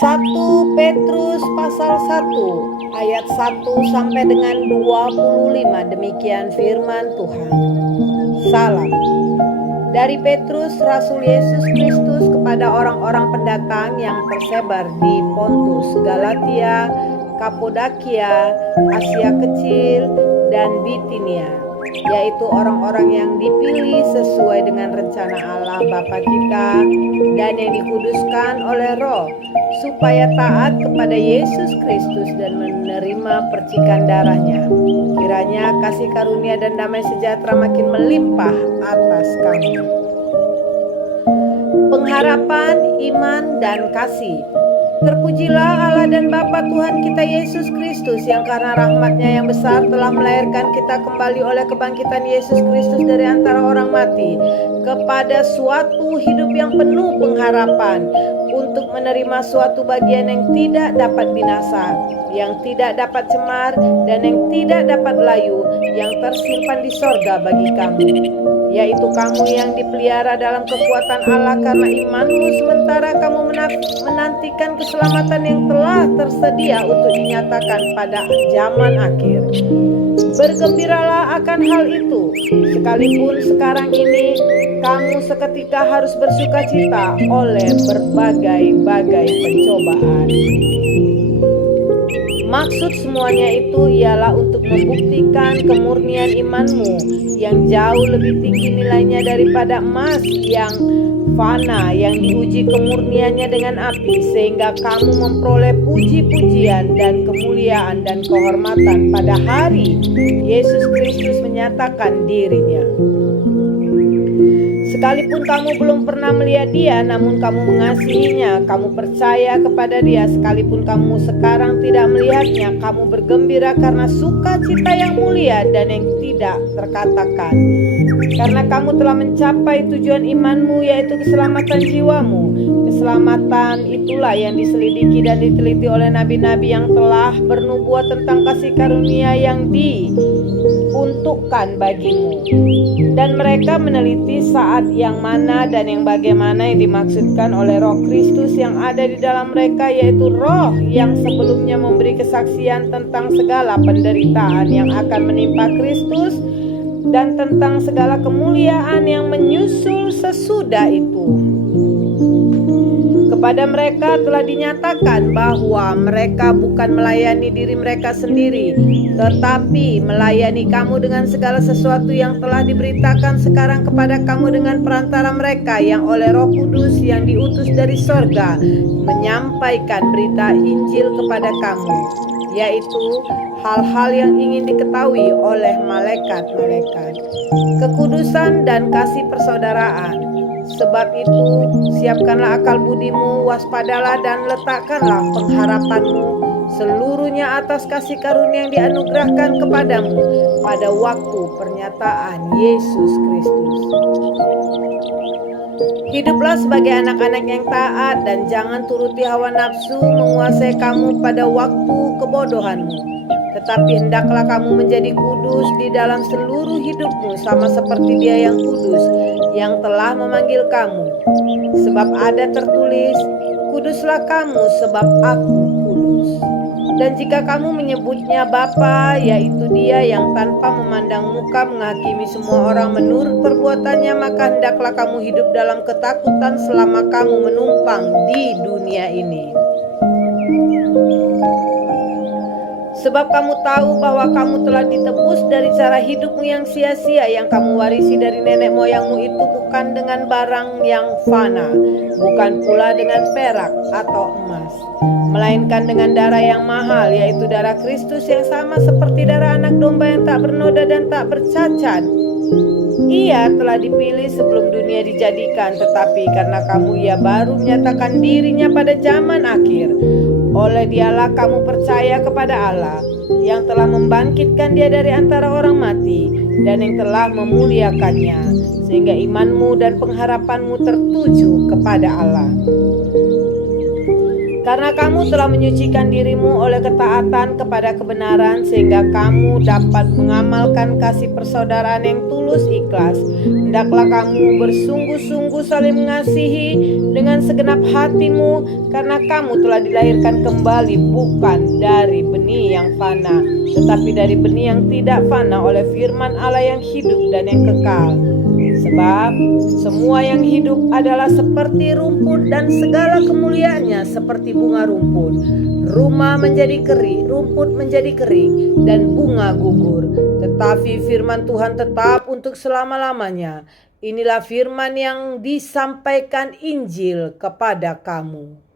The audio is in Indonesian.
1 Petrus pasal 1 ayat 1 sampai dengan 25, demikian firman Tuhan. Salam dari Petrus, Rasul Yesus Kristus, kepada orang-orang pendatang yang tersebar di Pontus, Galatia, Kapodakia, Asia Kecil, dan Bitinia, yaitu orang-orang yang dipilih sesuai dengan rencana Allah Bapa kita dan yang dikuduskan oleh Roh, supaya taat kepada Yesus Kristus dan menerima percikan darahnya. Kiranya kasih karunia dan damai sejahtera makin melimpah atas kami. Pengharapan, iman, dan kasih. Terpujilah Allah dan Bapa Tuhan kita Yesus Kristus, yang karena rahmat-Nya yang besar telah melahirkan kita kembali oleh kebangkitan Yesus Kristus dari antara orang mati kepada suatu hidup yang penuh pengharapan, untuk menerima suatu bagian yang tidak dapat binasa, yang tidak dapat cemar, dan yang tidak dapat layu, yang tersimpan di sorga bagi kamu, yaitu kamu yang dipelihara dalam kekuatan Allah karena imanmu, sementara kamu menantikan keselamatan yang telah tersedia untuk dinyatakan pada zaman akhir. Bergembiralah akan hal itu, sekalipun sekarang ini kamu seketika harus bersuka cita oleh berbagai-bagai pencobaan. Maksud semuanya itu ialah untuk membuktikan kemurnian imanmu yang jauh lebih tinggi nilainya daripada emas yang fana, yang diuji kemurniannya dengan api, sehingga kamu memperoleh puji-pujian dan kemuliaan dan kehormatan pada hari Yesus Kristus menyatakan dirinya. Sekalipun kamu belum pernah melihat Dia, namun kamu mengasihinya, kamu percaya kepada Dia. Sekalipun kamu sekarang tidak melihatnya, kamu bergembira karena sukacita yang mulia dan yang tidak terkatakan, karena kamu telah mencapai tujuan imanmu, yaitu keselamatan jiwamu. Keselamatan itulah yang diselidiki dan diteliti oleh nabi-nabi yang telah bernubuat tentang kasih karunia yang diuntukkan bagimu. Dan mereka meneliti saat yang mana dan yang bagaimana yang dimaksudkan oleh Roh Kristus yang ada di dalam mereka, yaitu Roh yang sebelumnya memberi kesaksian tentang segala penderitaan yang akan menimpa Kristus dan tentang segala kemuliaan yang menyusul sesudah itu. Kepada mereka telah dinyatakan bahwa mereka bukan melayani diri mereka sendiri, tetapi melayani kamu dengan segala sesuatu yang telah diberitakan sekarang kepada kamu dengan perantara mereka yang oleh Roh Kudus yang diutus dari sorga menyampaikan berita Injil kepada kamu, yaitu hal-hal yang ingin diketahui oleh malaikat-malaikat, kekudusan dan kasih persaudaraan. Sebab itu, siapkanlah akal budimu, waspadalah dan letakkanlah pengharapanmu seluruhnya atas kasih karunia yang dianugerahkan kepadamu pada waktu pernyataan Yesus Kristus. Hiduplah sebagai anak-anak yang taat dan jangan turuti hawa nafsu menguasai kamu pada waktu kebodohanmu. Tetapi hendaklah kamu menjadi kudus di dalam seluruh hidupmu, sama seperti Dia yang kudus, yang telah memanggil kamu. Sebab ada tertulis, kuduslah kamu sebab aku kudus. Dan jika kamu menyebutnya Bapa, yaitu Dia yang tanpa memandang muka menghakimi semua orang menurut perbuatannya, maka hendaklah kamu hidup dalam ketakutan selama kamu menumpang di dunia ini. Sebab kamu tahu bahwa kamu telah ditebus dari cara hidupmu yang sia-sia yang kamu warisi dari nenek moyangmu itu, bukan dengan barang yang fana, bukan pula dengan perak atau emas, melainkan dengan darah yang mahal, yaitu darah Kristus yang sama seperti darah anak domba yang tak bernoda dan tak bercacat. Ia telah dipilih sebelum dunia dijadikan, tetapi karena kamu Ia baru menyatakan dirinya pada zaman akhir. Oleh Dialah kamu percaya kepada Allah, yang telah membangkitkan Dia dari antara orang mati dan yang telah memuliakannya, sehingga imanmu dan pengharapanmu tertuju kepada Allah. Karena kamu telah menyucikan dirimu oleh ketaatan kepada kebenaran, sehingga kamu dapat mengamalkan kasih persaudaraan yang tulus ikhlas. Hendaklah kamu bersungguh-sungguh saling mengasihi dengan segenap hatimu, karena kamu telah dilahirkan kembali bukan dari benih yang fana, tetapi dari benih yang tidak fana oleh firman Allah yang hidup dan yang kekal. Sebab semua yang hidup adalah seperti rumput, dan segala kemuliaannya seperti bunga rumput. Rumah menjadi kering, rumput menjadi kering, dan bunga gugur. Tetapi firman Tuhan tetap untuk selama-lamanya. Inilah firman yang disampaikan Injil kepada kamu.